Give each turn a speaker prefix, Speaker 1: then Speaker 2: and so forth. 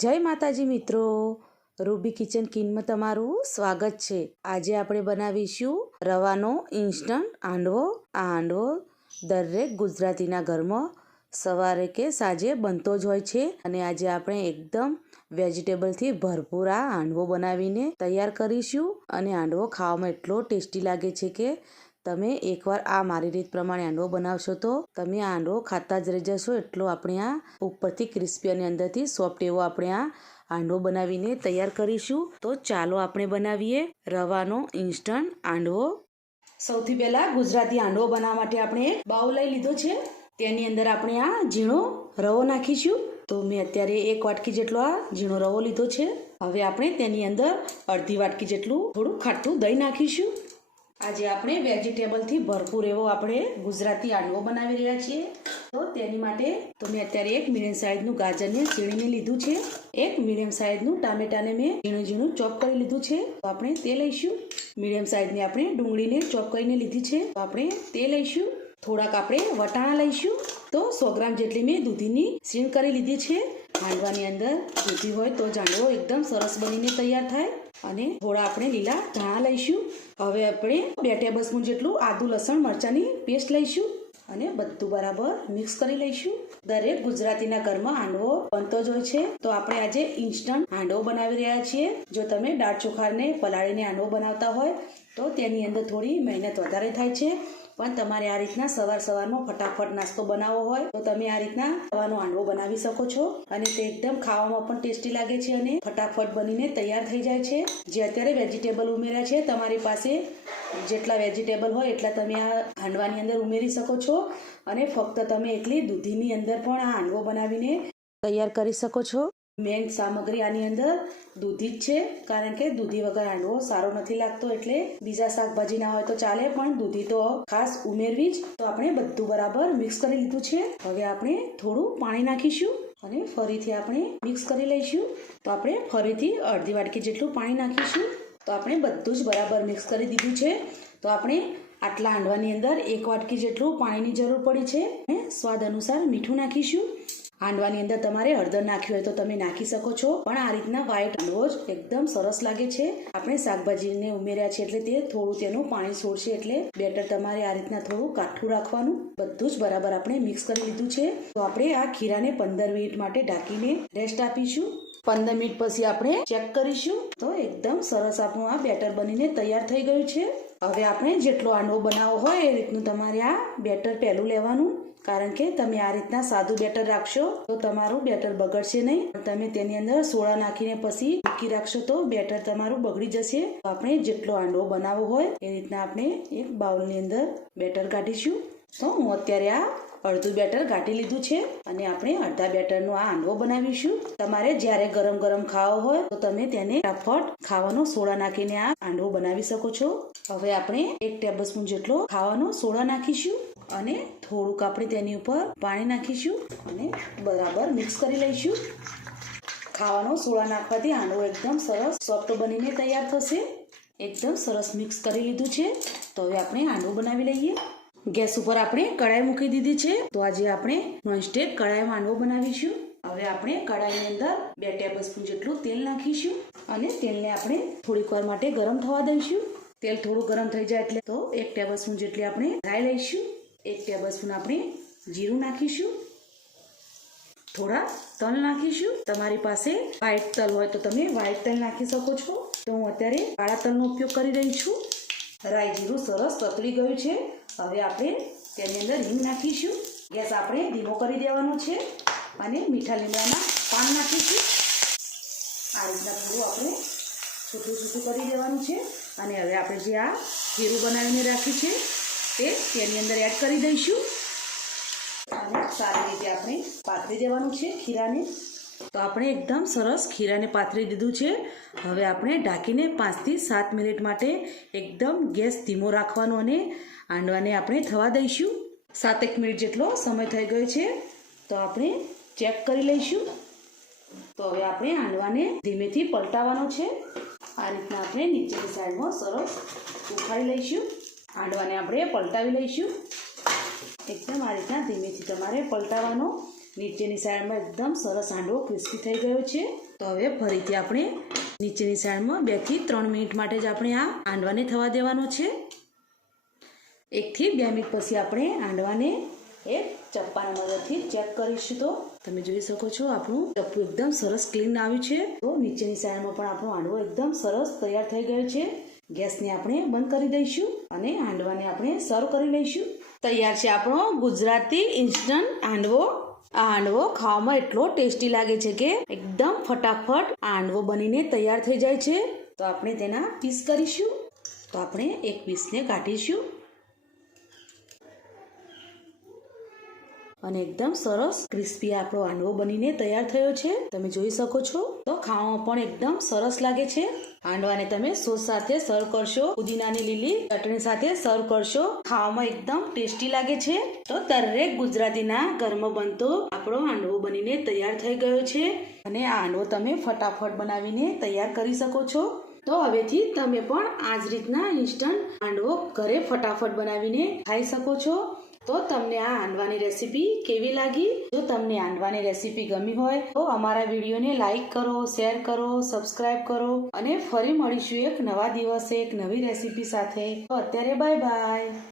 Speaker 1: જય માતાજી મિત્રો. રૂબી કિચન કિનમાં તમારું સ્વાગત છે. આજે આપણે બનાવીશું રવાનો ઇન્સ્ટન્ટ હાંડવો આ હાંડવો દરેક ગુજરાતીના ઘરમાં સવારે કે સાંજે બનતો જ હોય છે અને આજે આપણે એકદમ વેજીટેબલથી ભરપૂર આ હાંડવો બનાવીને તૈયાર કરીશું અને હાંડવો ખાવામાં એટલો ટેસ્ટી લાગે છે કે તમે એકવાર આ મારી રીત પ્રમાણે આંડવો બનાવશો તો તમે આ હાંડવો ખાતા જ રહી જશો એટલો આપણે આ ઉપરથી ક્રિસ્પી અને અંદરથી સોફ્ટ એવો આપણે આ હાંડવો બનાવીને તૈયાર કરીશું. તો ચાલો આપણે બનાવીએ રવાનો ઇન્સ્ટન્ટ આંડવો. સૌથી પહેલાં ગુજરાતી આંડવો બનાવવા માટે આપણે એક લઈ લીધો છે. તેની અંદર આપણે આ ઝીણો રવો નાખીશું. તો મેં અત્યારે એક વાટકી જેટલો આ ઝીણો રવો લીધો છે. હવે આપણે તેની અંદર અડધી વાટકી જેટલું થોડું ખાટું દહીં નાખીશું. આજે આપણે વેજીટેબલથી ભરપૂર એવો આપણે ગુજરાતી હાંડવો બનાવી રહ્યા છીએ. તો તેની માટે તો મેં અત્યારે એક મીડિયમ સાઇઝનું ગાજરને છીણીને લીધું છે. એક મીડિયમ સાઇઝનું ટામેટાને મેં ઝીણું ઝીણું ચોપ કરી લીધું છે. તો આપણે તે લઈશું. મીડિયમ સાઇઝની આપણે ડુંગળીને ચોપ કરીને લીધી છે. તો આપણે તે લઈશું. થોડાક આપણે વટાણા લઈશું. તો સો ગ્રામ જેટલી મેં દૂધીની સીણ કરી લીધી છે. હાંડવાની અંદર દૂધી હોય તો જાંડવો એકદમ સરસ બનીને તૈયાર થાય અને થોડા આપણે લીલા ધાણા લઈશું. હવે આપણે બે ટેબલ સ્પૂન જેટલું આદુ, લસણ, મરચાંની પેસ્ટ લઈશું અને બધું બરાબર મિક્સ કરી લઈશું. દરેક ગુજરાતીના ઘરમાં હાંડવો બનતો જ હોય છે. તો આપણે આજે ઇન્સ્ટન્ટ હાંડવો બનાવી રહ્યા છીએ. જો તમે દાળ ચોખાને પલાળીને હાંડવો બનાવતા હોય તો તેની અંદર થોડી મહેનત વધારે થાય છે. પણ તમારે આ રીતના સવાર સવારમાં ફટાફટ નાસ્તો બનાવવો હોય, તો તમે આ રીતના ખાવાનો હાંડવો બનાવી શકો છો. અને તે એકદમ ખાવામાં પણ ટેસ્ટી લાગે છે અને ફટાફટ બનીને તૈયાર થઈ જાય છે. જે અત્યારે વેજીટેબલ ઉમેર્યા છે, તમારી પાસે જેટલા વેજીટેબલ હોય એટલા તમે આ હાંડવાની અંદર ઉમેરી શકો છો. અને ફક્ત તમે એટલી દૂધીની અંદર પણ આ હાંડવો બનાવીને તૈયાર કરી શકો છો. મેન સામગ્રી આની અંદર દૂધી જ છે, કારણ કે દૂધી વગર હાંડવો સારો નથી લાગતો. એટલે બીજા શાકભાજી ના હોય તો ચાલે, પણ દૂધી તો ખાસ ઉમેરવી જ. તો આપણે બધું બરાબર મિક્સ કરી લીધું છે. હવે આપણે થોડું પાણી નાખીશું અને ફરીથી આપણે મિક્સ કરી લઈશું. તો આપણે ફરીથી અડધી વાટકી જેટલું પાણી નાખીશું. તો આપણે બધું જ બરાબર મિક્સ કરી દીધું છે. તો આપણે આટલા હાંડવાની અંદર એક વાટકી જેટલું પાણીની જરૂર પડી છે. અને સ્વાદ અનુસાર મીઠું નાખીશું. હાંડવાની અંદર તમારે હળદર નાખ્યું હોય તો તમે નાખી શકો છો. પણ આ રીતના વ્હાઈટ હાંડવો જ એકદમ સરસ લાગે છે. આપણે શાકભાજીને ઉમેર્યા છે એટલે તે થોડું તેનું પાણી છોડશે એટલે બેટર તમારે આ રીતના થોડું કાઠું રાખવાનું. બધું જ બરાબર આપણે મિક્સ કરી લીધું છે. તો આપણે આ ખીરાને પંદર મિનિટ માટે ઢાંકીને રેસ્ટ આપીશું. પંદર મિનિટ પછી આપણે ચેક કરીશું. તો એકદમ સરસ આપણું આ બેટર બનીને તૈયાર થઈ ગયું છે. હવે આપણે જેટલો આંડવો બનાવવો હોય એ રીતનું તમારે આ બેટર પહેલું લેવાનું. કારણ કે તમે આ રીતના સાદું બેટર રાખશો તો તમારું બેટર બગડશે નહીં. તમે તેની અંદર સોડા નાખીને પછી મૂકી રાખશો તો બેટર તમારું બગડી જશે. તો આપણે જેટલો આંડવો બનાવવો હોય એ રીતના આપણે એક બાઉલની અંદર બેટર કાઢીશું. તો હું અત્યારે આ અડધું બેટર ગાંઠી લીધું છે અને આપણે અડધા બેટરનો આ હાંડવો બનાવીશું. તમારે જ્યારે ગરમ ગરમ ખાવો હોય તો તમે તેને ફટાફટ ખાવાનો સોડા નાખીને આ હાંડવો બનાવી શકો છો. હવે આપણે એક ટેબલ જેટલો ખાવાનો સોડા નાખીશું અને થોડુંક આપણે તેની ઉપર પાણી નાખીશું અને બરાબર મિક્સ કરી લઈશું. ખાવાનો સોડા નાખવાથી હાંડવો એકદમ સરસ સોફ્ટ બનીને તૈયાર થશે. એકદમ સરસ મિક્સ કરી લીધું છે. તો હવે આપણે હાંડવો બનાવી લઈએ. ગેસ ઉપર આપણે કડાઈ મૂકી દીધી છે. તો આજે આપણે નોનસ્ટેક કડાઈ માંડવો બનાવીશું. હવે આપણે કડાઈની અંદર બે ટેબલ સ્પૂન જેટલું તેલ નાખીશું અને તેલને આપણે થોડીક વાર માટે ગરમ થવા દઈશું. તેલ થોડું ગરમ થઈ જાય એટલે તો એક ટેબલ સ્પૂન જેટલી આપણે રાઈ લઈશું. એક ટેબલ સ્પૂન આપણે જીરું નાખીશું. થોડા તલ નાખીશું. તમારી પાસે વ્હાઈટ તલ હોય તો તમે વ્હાઈટ તલ નાખી શકો છો. તો હું અત્યારે કાળા તલનો ઉપયોગ કરી રહી છું. રાઈ જીરું સરસ તતળી ગયું છે. હવે આપણે તેની અંદર હિંગ નાખીશું. ગેસ આપણે ધીમો કરી દેવાનો છે અને મીઠા લીમડાના પાન નાખીશું. આ રીતના થોડું આપણે છૂટું છૂટું કરી દેવાનું છે અને હવે આપણે જે આ ખીરું બનાવીને રાખ્યું છે તે તેની અંદર એડ કરી દઈશું. અને સારી રીતે આપણે પાથરી દેવાનું છે ખીરાને. તો આપણે એકદમ સરસ ખીરાને પાથરી દીધું છે. હવે આપણે ઢાંકીને પાંચથી સાત મિનિટ માટે એકદમ ગેસ ધીમો રાખવાનો અને આંડવાને આપણે થવા દઈશું. સાતેક મિનિટ જેટલો સમય થઈ ગયો છે. તો આપણે ચેક કરી લઈશું. તો હવે આપણે આંડવાને ધીમેથી પલટાવવાનો છે. આ રીતના આપણે નીચેની સાઈડમાં સરસ ઉખાડી લઈશું. આંડવાને આપણે પલટાવી લઈશું. એકદમ આ રીતના ધીમેથી તમારે પલટાવવાનો નીચેની સાઈડમાં એકદમ સરસ હાંડવો ક્રિસ્પી થઈ ગયો છે. તો હવે ફરીથી આપણે નીચેની સાઈડમાં બેથી ત્રણ મિનિટ માટે જ આપણે આ હાંડવાને થવા દેવાનો છે. એકથી બે મિનિટ પછી આપણે હાંડવાને એ ચપ્પાના મદદથી ચેક કરીશું તો. તમે જોઈ શકો છો આપણું ચપ્પુ એકદમ સરસ ક્લીન આવ્યું છે. તો નીચેની સાઈડમાં પણ આપણો હાંડવો એકદમ સરસ તૈયાર થઈ ગયો છે. ગેસને આપણે બંધ કરી દઈશું અને હાંડવાને આપણે સર્વ કરી લઈશું. તૈયાર છે આપણો ગુજરાતી ઇન્સ્ટન્ટ હાંડવો આ હાંડવો ખાવામાં એટલો ટેસ્ટી લાગે છે કે એકદમ ફટાફટ આ હાંડવો બનીને તૈયાર થઈ જાય છે. તો આપણે તેના પીસ કરીશું. તો આપણે એક પીસને કાઢીશું. અને એકદમ સરસ ક્રિસ્પી આપણો હાંડવો બનીને તૈયાર થયો છે. તમે જોઈ શકો છો. તો ખાવામાં પણ એકદમ સરસ લાગે છે. હાંડવાને તમે સોસ સાથે સર્વ કરશો. પુદીનાની લીલી ચટણી સાથે સર્વ કરશો. ખાવામાં એકદમ ટેસ્ટી લાગે છે. તો દરેક ગુજરાતીના ઘરમાં બનતો આપણો હાંડવો બનીને તૈયાર થઈ ગયો છે. અને આ હાંડવો તમે ફટાફટ બનાવીને તૈયાર કરી શકો છો. તો હવેથી તમે પણ આ જ રીતના ઇન્સ્ટન્ટ હાંડવો ઘરે ફટાફટ બનાવીને ખાઈ શકો છો. તો તમને આ હાંડવાની રેસીપી કેવી લાગી? જો તમને હાંડવાની રેસીપી ગમી હોય, તો અમારા વિડીયોને લાઇક કરો, શેર કરો, સબસ્ક્રાઇબ કરો અને ફરી મળીશું એક નવા દિવસે એક નવી રેસીપી સાથે. તો અત્યારે બાય બાય.